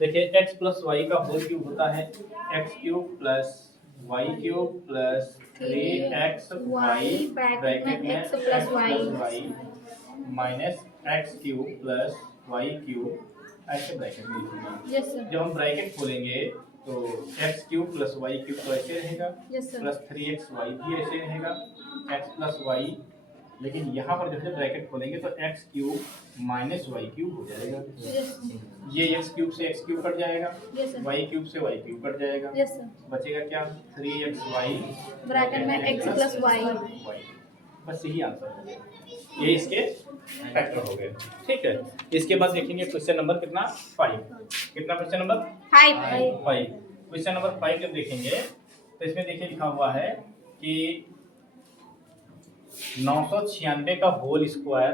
देखिए X plus Y का whole cube होता है X cube plus Y cube plus 3x Y bracket में x plus Y minus X cube plus Y cube ऐसे bracket में लिखूंगा। जब हम ब्रैकेट खोलेंगे तो x cube plus Y cube तो ऐसे रहेगा प्लस 3x वाई भी ऐसे रहेगा एक्स प्लस वाई, लेकिन यहाँ पर जब ब्रैकेट खोलेंगे तो x cube minus y cube हो जाएगा। ये एक्स क्यूब से एक्स क्यूब कट जाएगा, वाई क्यूब से वाई क्यूब कट जाएगा, बचेगा क्या 3x वाई ब्रैकेट में एक्स प्लस वाई। बस यही आंसर हो गया, ये इसके फैक्टर हो गए। ठीक है, इसके बाद देखेंगे क्वेश्चन नंबर कितना 5। कितना क्वेश्चन नंबर 5। क्वेश्चन नंबर 5 जब देखेंगे तो इसमें देखिए लिखा हुआ है कि 996 का होल स्क्वायर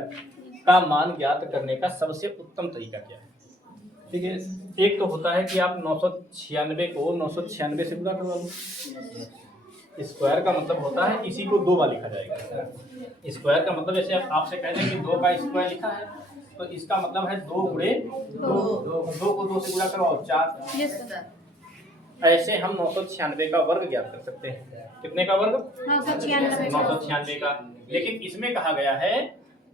का मान ज्ञात करने का सबसे उत्तम तरीका क्या है। ठीक है, एक तो होता है कि आप 996 को 996 से गुणा करवा लो। स्क्वायर का मतलब होता है इसी को 2 बार लिखा जाएगा। स्क्वायर का मतलब जैसे आपसे कह दें कि 2 का स्क्वायर लिखा है तो इसका मतलब है 2 गुणे 2 को 2 से गुणा करवाओ 4। ऐसे हम 996 का वर्ग ज्ञात कर सकते हैं। कितने का वर्ग 996 का। लेकिन इसमें कहा गया है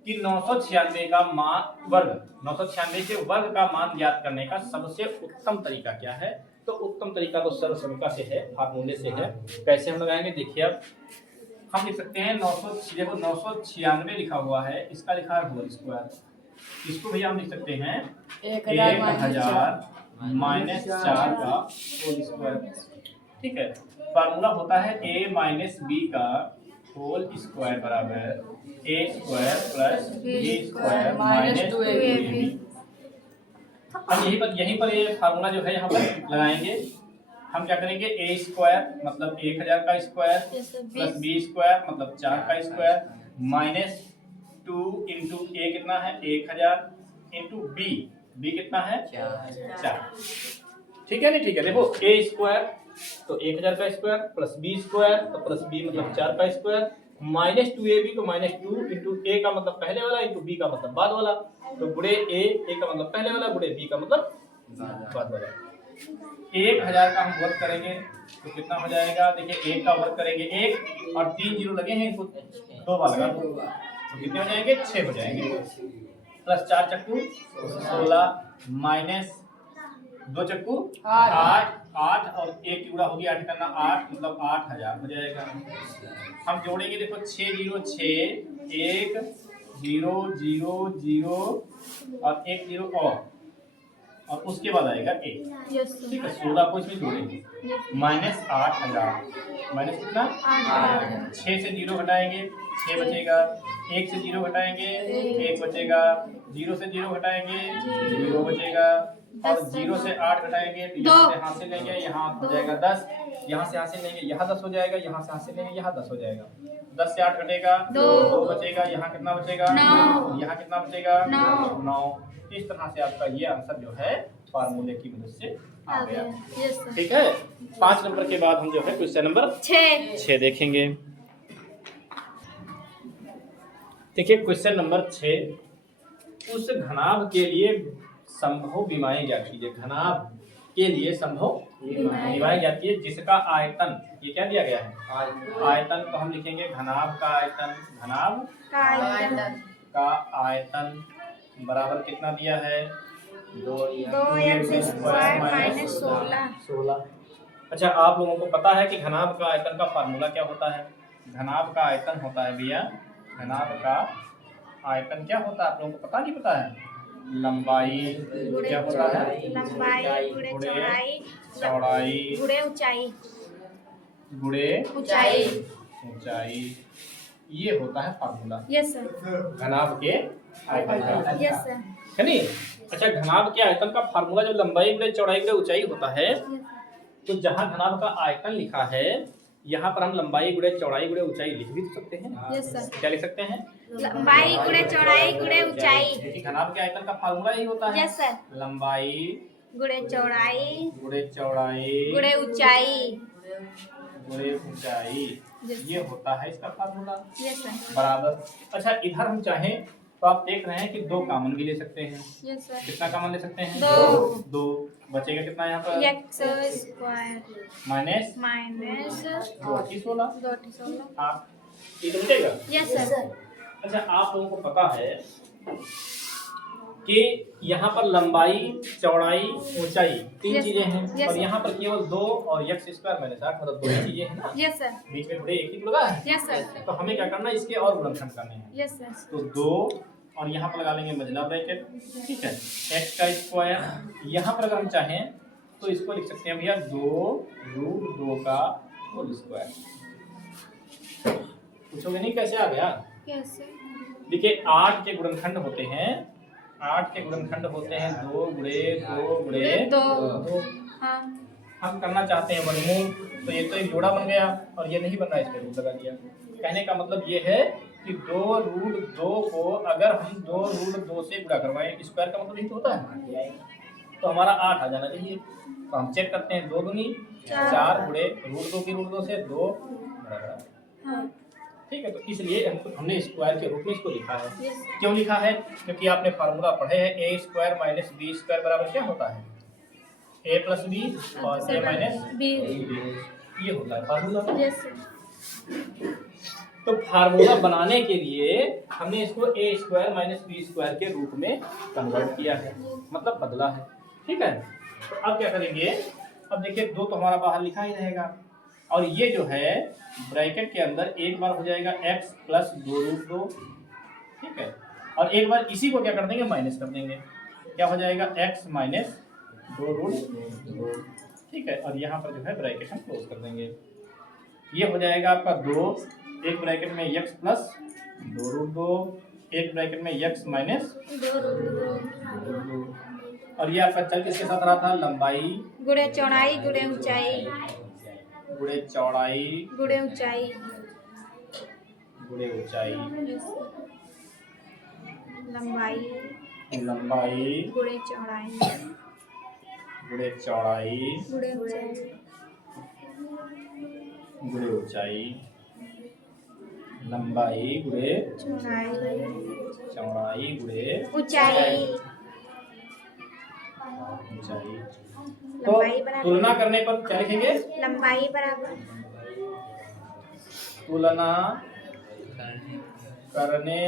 कि 996 का मान वर्ग 996 के वर्ग का मान ज्ञात करने का सबसे उत्तम तरीका क्या है। तो उत्तम तरीका तो सर्वसमीका से है, फार्मूले से है। कैसे हम लगाएंगे देखिए, अब हम लिख सकते हैं 996 लिखा हुआ है, इसका लिखा है होल स्क्वायर, इसको भैया हम लिख सकते हैं 1000 माइनस 4 का होल स्क्वायर। ठीक है, फार्मूला होता है a माइनस बी का होल स्क्वायर बराबर a square plus b square minus 2ab। अब यहीं पर ये फार्मूला जो है यहाँ पर लगाएंगे। हम क्या करेंगे a स्क्वायर मतलब 1000 का स्क्वायर प्लस b स्क्वायर मतलब 4 का स्क्वायर माइनस 2 इंटू a कितना है 1000 इंटू b कितना है 4। ठीक है नहीं, ठीक है, देखो a स्क्वायर तो 1000 का स्क्वायर प्लस b स्क्वायर तो प्लस b मतलब 4 का स्क्वायर माइनस 2ab तो माइनस 2 इंटू a का मतलब पहले वाला इंटू b का मतलब बाद वाला, तो गुणे a का मतलब पहले वाला गुणे b का मतलब बाद वाला। 1000 का हम वर्क करेंगे तो कितना हो जाएगा, देखिए 1 का वर्क करेंगे 1 और 3 जीरो लगे हैं इनको 2 बार लगा दो तो कितने हो जाएंगे 6 हो जाएंगे प्लस 4 चक्कू 16 माइनस 2 चक्कू 8 और 1 की गुणा होगी 8 करना 8 मतलब 8000 हो जाएगा। हम जोड़ेंगे देखो 6 0 6 1 0 0 0 और 1 0 और उसके बाद आएगा 1। ठीक है, 16 को इसमें जोड़ेंगे माइनस 8000 माइनस कितना 6 से 0 घटाएंगे 6 बचेगा, 1 से 0 घटाएंगे 1 बचेगा, 0 से 0 घटाएंगे 0 बचेगा और 0 से 8 घटाएंगे तो यहाँ से हासिल लेंगे यहाँ हो जाएगा 10, यहाँ से हासिल लेंगे यहाँ 10 हो जाएगा, यहाँ से हासिल लेंगे यहाँ 10 हो जाएगा, 10 से 8 घटेगा 2 बचेगा, यहाँ कितना बचेगा 9, यहाँ कितना बचेगा 9। इस तरह से आपका ये आंसर जो है फार्मूले की मदद से आ गया। ठीक है, 5 नंबर के बाद हम जो है क्वेश्चन नंबर 6 देखेंगे। देखिए क्वेश्चन नंबर 6, उस घनाभ के लिए संभव विमाएं ज्ञात कीजिए। घनाभ के लिए संभव विमाएं ज्ञात कीजिए जिसका आयतन, ये क्या दिया गया है आयतन, तो हम लिखेंगे घनाभ का आयतन, घनाभ का आयतन बराबर कितना दिया है 2x स्क्वायर माइनस 16। अच्छा, आप लोगों को पता है कि घनाभ का आयतन का फार्मूला क्या होता है। घनाभ का आयतन होता है भैया, घनाभ का आयतन क्या होता है आप लोगों को पता नहीं पता है, लंबाई क्या होता है लंबाई गुणे चौड़ाई गुणे ऊंचाई, ये होता है फार्मूला घनाभ के आयतन का, है नहीं। अच्छा, घनाभ के आयतन का फार्मूला जब लंबाई गुणे चौड़ाई गुणे ऊंचाई होता है तो जहाँ घनाभ का आयतन लिखा है यहाँ पर हम लंबाई गुणे चौड़ाई गुणे ऊंचाई लिख भी तो सकते हैं। क्या लिख सकते हैं लंबाई गुणे चौड़ाई गुणे ऊंचाई। घनाभ के आयतन का फार्मूला यही होता है लंबाई गुणे चौड़ाई गुणे ऊंचाई गुणे ऊंचाई, ये होता है इसका फार्मूला बराबर। अच्छा, इधर हम चाहें तो आप देख रहे हैं कि 2 कॉमन भी ले सकते हैं। Yes sir. कितना कॉमन ले सकते हैं? 2। 2 बचेगा कितना यहाँ पर? एक्स स्क्वायर माइनस माइनस 2 की 16। 2 16। आप ये तो मिलेगा। Yes sir. अच्छा, आप लोगों को पता है कि यहाँ पर लंबाई, चौड़ाई, ऊंचाई 3 Yes, चीजें हैं yes, और sir. यहाँ पर केवल 2 और एक्स स्क्वायर माइनस 8 मतलब 2 ही चीजें हैं ना। Yes sir. बीच में थोड़े एक ही तो लगा है। Yes sir. तो हमें क्या करना है, इसके और गुणनखंड करने हैं। Yes sir. तो 2 और यहाँ पर लगा लेंगे मझला ब्रैकेट, ठीक है, एक्स का स्क्वायर। यहाँ पर अगर हम चाहें तो इसको लिख सकते हैं भैया 2√2 का होल स्क्वायर। पूछोगे नहीं कैसे आ गया? Yes sir. देखिए 8 के गुणनखंड होते हैं, 8 के गुणनखंड होते हैं 2 गुणे 2 गुणे 2। 2। हाँ। हम करना चाहते हैं वर्गमूल, तो ये तो एक जोड़ा बन गया और ये नहीं बन रहा है, इस पे रूट लगा दिया। कहने का मतलब ये है कि 2√2 को अगर हम 2√2 से गुणा करवाएं, स्क्वायर का मतलब यही तो होता है, तो हमारा 8 आ जाना चाहिए। तो हम चेक करते हैं, 2 दूनी 4 गुणे √2 की √2 से 2 बराबर। हाँ। ठीक है, तो इसलिए हमने स्क्वायर के रूप में इसको लिखा है। यस। क्यों लिखा है? क्योंकि आपने फार्मूला पढ़े हैं, a square minus b square बराबर क्या होता है? a प्लस बी और a माइनस बी। ये होता है फार्मूला। Yes sir. तो फार्मूला बनाने के लिए हमने इसको a square minus b square के रूप में कन्वर्ट किया है, मतलब बदला है। ठीक है, तो अब क्या करेंगे? अब देखिए 2 तो हमारा बाहर लिखा ही रहेगा और ये जो है ब्रैकेट के अंदर एक बार हो जाएगा x प्लस 2√2, ठीक है, और एक बार इसी को क्या कर देंगे? माइनस कर देंगे। क्या हो जाएगा? x माइनस 2√2, ठीक है, और यहाँ पर जो है ब्रैकेट हम क्लोज कर देंगे। ये हो जाएगा आपका 2, एक ब्रैकेट में x प्लस 2√2, एक ब्रैकेट में x माइनस 2√2, और ये आपका चल किसके साथ रहा था? लंबाई गुणे चौड़ाई गुणे ऊंचाई गुणे चौड़ाई गुणे ऊंचाई। गुणे ऊंचाई। लंबाई गुणे चौड़ाई गुणे चौड़ाई गुणे ऊंचाई। गुणे ऊंचाई। लंबाई गुणे चौड़ाई गुणे ऊंचाई। ऊंचाई। तो लंबाई बराबर तुलना करने पर क्या लिखेंगे? लंबाई बराबर तुलना करने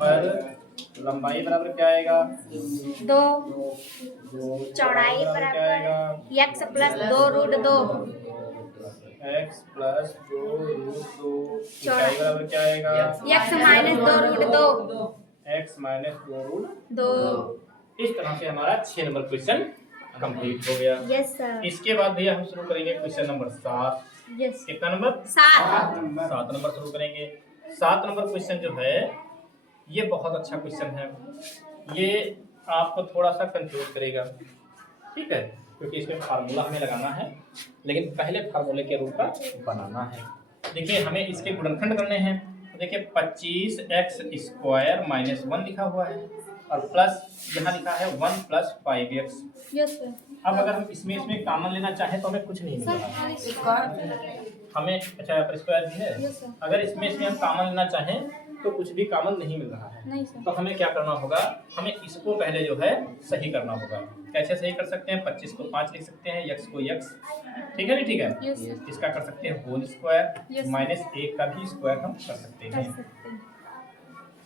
पर लंबाई बराबर क्या आएगा? 2। 2। चौड़ाई क्या बराबर आएगा? x plus 2√2। x plus 2√2। ऊंचाई बराबर क्या आएगा? x minus 2√2। x minus 2√2। 2। इस तरह से हमारा 6 नंबर क्वेश्चन कंप्लीट हो गया। Yes sir. इसके बाद भैया हम शुरू करेंगे क्वेश्चन नंबर 7। यस। कितना नंबर? 7। 7 नंबर शुरू करेंगे। 7 नंबर क्वेश्चन जो है ये बहुत अच्छा क्वेश्चन है, ये आपको थोड़ा सा कंफ्यूज करेगा, ठीक है, क्योंकि इसमें फार्मूला हमें लगाना है, लेकिन पहले फार्मूले के रूप का बनाना है। देखिए हमें इसके गुणनखंड करने हैं, तो देखिए 25x स्क्वायर माइनस 1 लिखा हुआ है और प्लस यहाँ लिखा है 1 प्लस 5x। Yes sir. अब अगर हम इसमें कामन लेना चाहें तो हमें कुछ नहीं मिलेगा, हमें अच्छा पर स्क्वायर भी है। Yes sir. अगर इसमें हम कामन लेना चाहें तो कुछ भी कामन नहीं मिल रहा है, नहीं सर। तो हमें क्या करना होगा? हमें इसको पहले जो है सही करना होगा। कैसे सही कर सकते हैं? 25 को 5 लिख सकते हैं, x को x, ठीक है नहीं? ठीक है, यस सर। इसका कर सकते हैं होल स्क्वायर, Yes, माइनस 1 का भी स्क्वायर हम कर सकते हैं।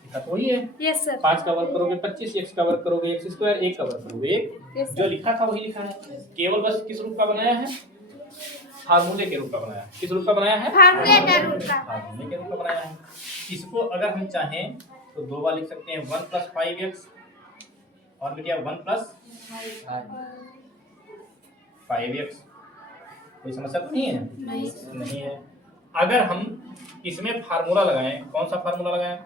लिखा तो वही है। Yes sir. 5 का वर्ग करोगे 25, x का वर्ग करोगे x स्क्वायर, 1 का वर्ग करोगे 1। Yes, जो लिखा था वही लिखा है, केवल बस किस रूप का बनाया है? फार्मूले के रूप का बनाया है। किस रूप का बनाया है? फार्मूले का रूप का। फार्मूले के रूप का बनाया है। इसको अगर हम चाहें तो 2 बार लिख सकते हैं, 1 प्लस 5x और बेटिया 1 प्लस 5x। कोई समस्या तो नहीं है? नहीं है। अगर हम इसमें फार्मूला लगाएं, कौन सा फार्मूला लगाएं?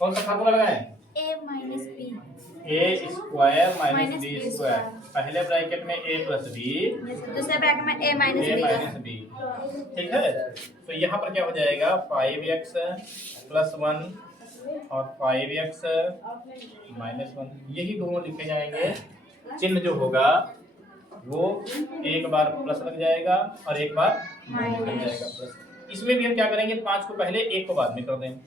कौन सा फार्मूला लगाएं? a minus b। a square minus Minus b b square. square। पहले ब्रैकेट में a प्लस बी, दूसरे ब्रैकेट में a minus a b। Minus b, ठीक है। तो यहाँ पर क्या हो जाएगा? 5x प्लस 1 और 5x माइनस 1, यही दोनों लिखे जाएंगे। चिन्ह जो होगा वो एक बार प्लस लग जाएगा और एक बार माइनस लग जाएगा प्लस। इसमें भी हम क्या करेंगे? 5 को पहले 1 को बाद में कर दें।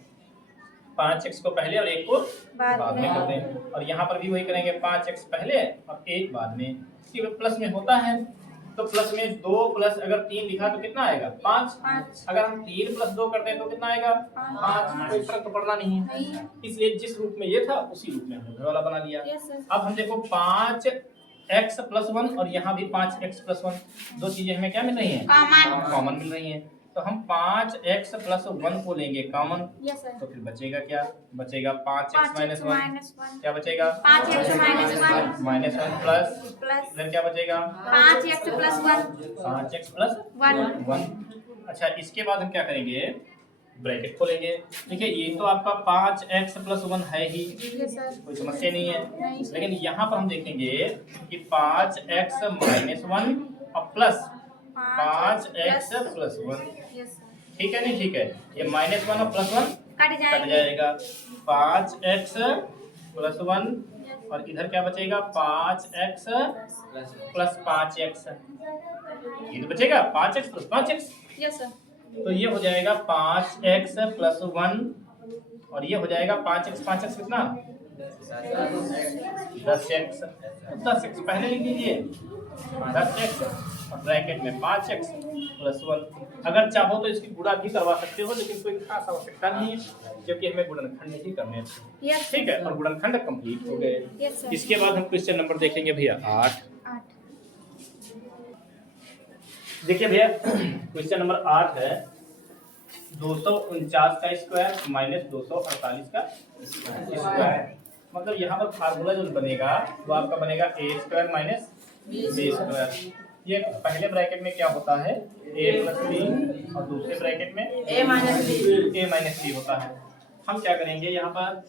5x को पहले और 1 को बाद बाद में में। करते हैं। और यहाँ पर भी वही करेंगे, 5x पहले और 1 बाद में। इसके प्लस में होता है तो प्लस में 2 प्लस अगर 3 लिखा तो कितना आएगा 5। 5 अगर हम 3 प्लस 2 करते हैं तो कितना आएगा 5। कोई फर्क तो पड़ना नहीं है, नहीं है। इसलिए जिस रूप में ये था उसी रूप में हमने घर वाला बना लिया। Yes sir. अब हम देखो 5x प्लस 1 और यहाँ भी 5x प्लस 1, दो चीजें हमें क्या मिल रही हैं, कॉमन मिल रही हैं। तो हम 5x प्लस 1 को लेंगे कॉमन, यस सर। तो फिर बचेगा क्या, बचेगा 5x माइनस 1। माइनस 1 क्या बचेगा 5x minus 1 minus 1 plus plus फिर क्या बचेगा 5x प्लस 1 5x प्लस 1। अच्छा, इसके बाद हम क्या करेंगे, ब्रैकेट खोलेंगे। देखिए ये तो आपका 5x प्लस 1 है ही, यस सर। कोई समस्या नहीं है। नहीं। लेकिन यहाँ पर हम देखेंगे कि 5x माइनस 1 और plus 5x plus 1, yes sir. ठीक है नहीं, ठीक है। ये माइनस 1 और प्लस 1 कट कट जाएगा। जाएगा, 5x प्लस 1 और इधर क्या बचेगा 5x प्लस 5x, ये तो बचेगा 5x plus 5x। Yes sir. तो ये हो जाएगा 5x प्लस 1 और ये हो जाएगा 5x कितना 10x। 10x पहले लिख दीजिए 10x और ब्रैकेट में 5x प्लस 1। अगर चाहो तो इसकी गुणा भी करवा सकते हो, लेकिन कोई खास आवश्यकता नहीं है क्योंकि हमें गुणनखंड ही करने हैं। यस ठीक है, और गुणनखंड कंप्लीट हो गए। Yes sir. इसके बाद हम क्वेश्चन नंबर देखेंगे भैया 8। 8 देखिए भैया क्वेश्चन नंबर 8 है 249 का स्क्वायर माइनस 248 का स्क्वायर। मतलब यहाँ पर फार्मूला जो बनेगा वो आपका बनेगा ए स्क्वायर माइनस बी स्क्वायर। ये पहले ब्रैकेट में क्या होता है ए प्लस बी और दूसरे ब्रैकेट में ए माइनस बी होता है। हम क्या करेंगे, यहाँ पर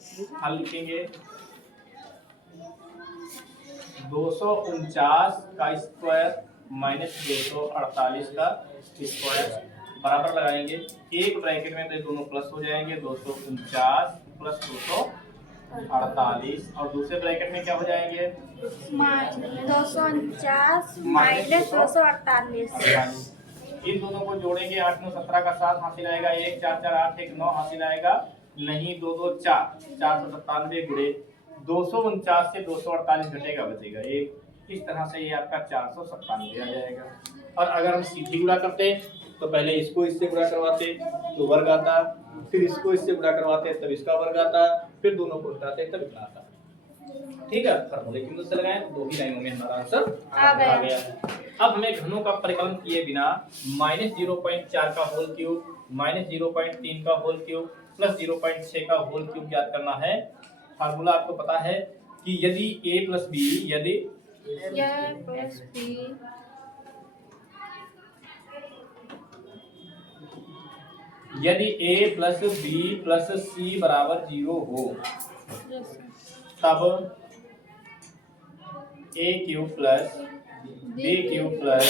हल लिखेंगे 249 का स्क्वायर माइनस 248 का स्क्वायर बराबर लगाएंगे। एक ब्रैकेट में तो दोनों प्लस हो जाएंगे, 249 प्लस 248 और दूसरे ब्रैकेट में क्या हो जाएंगे 249 माइनस 248। इन दोनों को जोड़ेंगे 8 9 17 का 7 हासिल आएगा, 1 4 4 8 1 9 हासिल आएगा, नहीं 2 2 4 497 गुणे 249 से 248 घटेगा बचेगा 1। इस तरह से ये आपका 497 आ जाएगा। और अगर हम सीधी गुणा करते तो पहले इसको इससे गुणा करवाते तो वर्ग आता, फिर इसको इससे गुणा करवाते तब इसका वर्ग आता, फिर दोनों को उल्टाते तब इतना आता। ठीक है, फॉर्मूले की मदद से लगाएं, दो ही लाइनों में हमारा आंसर आ गया। अब हमें घनों का परिकलन किए बिना माइनस 0.4 का होल क्यूब, माइनस 0.3 का होल क्यूब, प्लस 0.6 का होल क्यूब ज्ञात करना है। फार्मूला आपको पता है कि यदि a प्लस बी, यदि प्लस बी यदि a प्लस बी प्लस सी बराबर 0 हो तब a cube plus b cube plus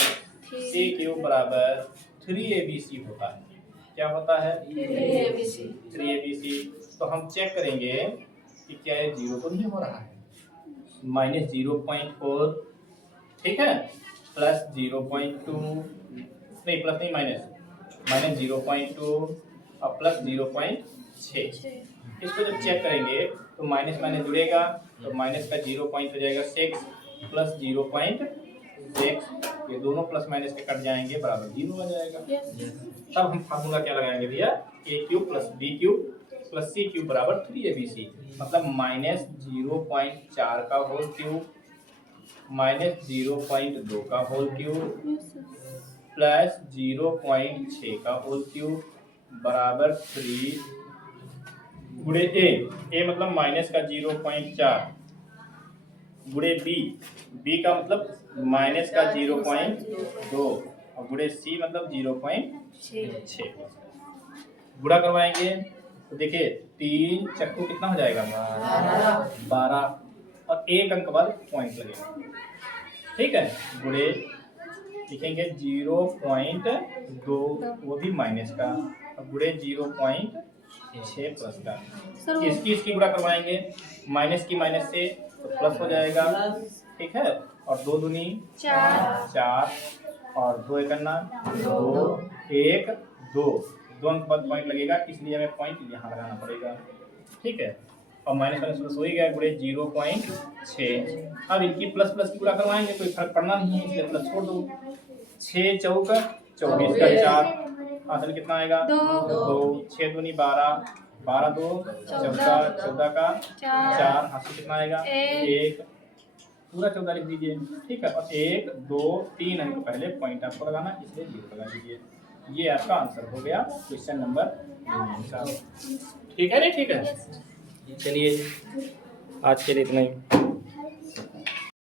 c cube बराबर 3abc होता है। क्या होता है 3abc। तो हम चेक करेंगे कि क्या ये 0 तो नहीं हो रहा है, माइनस 0.4 ठीक है, प्लस 0.2 नहीं, प्लस नहीं माइनस 0.2 और प्लस 0.6। इसको जब चेक करेंगे तो माइनस माइनस जुड़ेगा तो माइनस का 0 पॉइंट हो जाएगा 6 प्लस 0.6, ये दोनों प्लस माइनस के कट जाएंगे बराबर 0 आ जाएगा। तब हम फार्मूला क्या लगाएंगे भैया, A cube plus B cube plus C cube बराबर 3abc। मतलब माइनस 0.4 का होल क्यूब माइनस 0.2 का होल क्यूब प्लस 0.6 का होल क्यूब बराबर 3 गुणे ए मतलब माइनस का 0.4 गुणे बी का मतलब माइनस का 0.2 और गुणे सी मतलब 0.6। गुणा करवाएंगे तो देखिए 3 चक्कू कितना हो जाएगा 12 और एक अंक बाद पॉइंट लगेगा। ठीक है, गुणे लिखेंगे 0.2 वो भी माइनस का और गुणे 0.6 प्लस का। इसकी गुणा करवाएंगे, माइनस की माइनस से तो प्लस हो जाएगा। ठीक है, और 2 दूनी 4 और 2 एकन्ना 2 1 2 अंक बाद पॉइंट लगेगा, इसलिए हमें पॉइंट यहाँ लगाना पड़ेगा। ठीक है, और माइनस माइनस प्लस हो ही गया, गुणे 0.6। अब इनकी प्लस प्लस की पूरा करवाएंगे, कोई फर्क पड़ना नहीं है, इसलिए प्लस छोड़ दो। 6 चौका 24 का 4, आंसर कितना आएगा? 2। 6 दूनी 12, 12 2 14, 14 का 4, आंसर कितना आएगा? 1। पूरा 14 लिख दीजिए, ठीक है। और 1 2 3 अंक पहले पॉइंट आपको लगाना, इसलिए 0 लगा दीजिए। ये आपका आंसर हो गया क्वेश्चन नंबर 3। ठीक है, नहीं ठीक है, चलिए आज के लिए इतना ही।